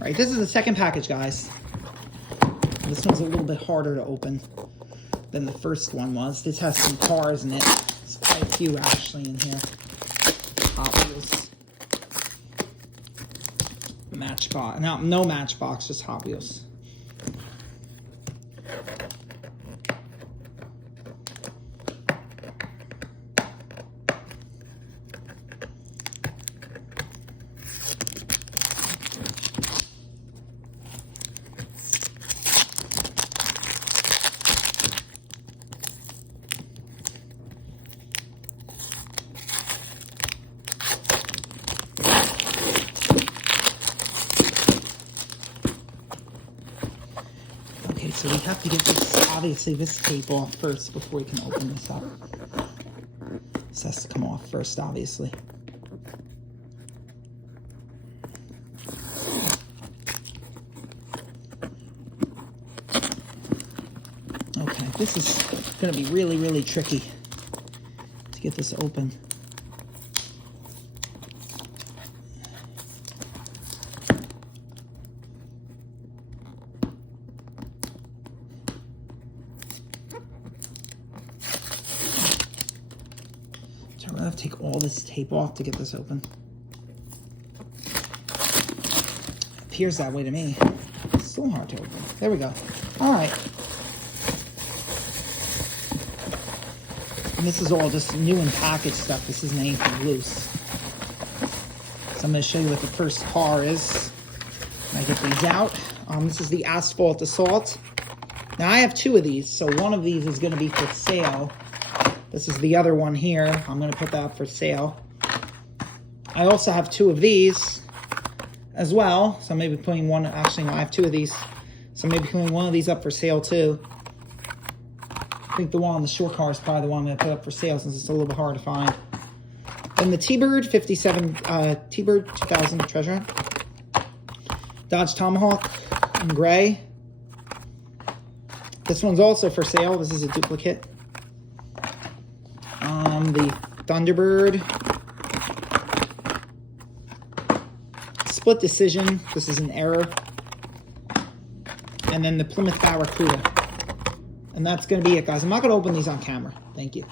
All right, this is the second package, guys. This one's a little bit harder to open than the first one was. This has some cars in it. There's quite a few actually in here. Hot Wheels. Matchbox. No Matchbox, just Hot Wheels. Okay, so we have to get this, obviously, this tape off first before we can open this up. This has to come off first, obviously. Okay, this is going to be really, really tricky to get this open. So I'm going to have to take all this tape off to get this open. It appears that way to me. It's so hard to open. There we go. All right. And this is all just new and packaged stuff. This isn't anything loose. So I'm going to show you what the first car is. When I get these out. This is the Asphalt Assault. Now I have two of these, so one of these is going to be for sale. This is the other one here. I'm going to put that up for sale. I also have two of these as well. So maybe putting one, actually no, I have two of these. So maybe putting one of these up for sale too. I think the one on the short car is probably the one I'm going to put up for sale since it's a little bit hard to find. Then the T-Bird 57, T-Bird 2000 treasure hunt. Dodge Tomahawk in gray. This one's also for sale. This is a duplicate. The Thunderbird. Split decision. This is an error. And then the Plymouth Barracuda. And that's going to be it, guys. I'm not going to open these on camera. Thank you.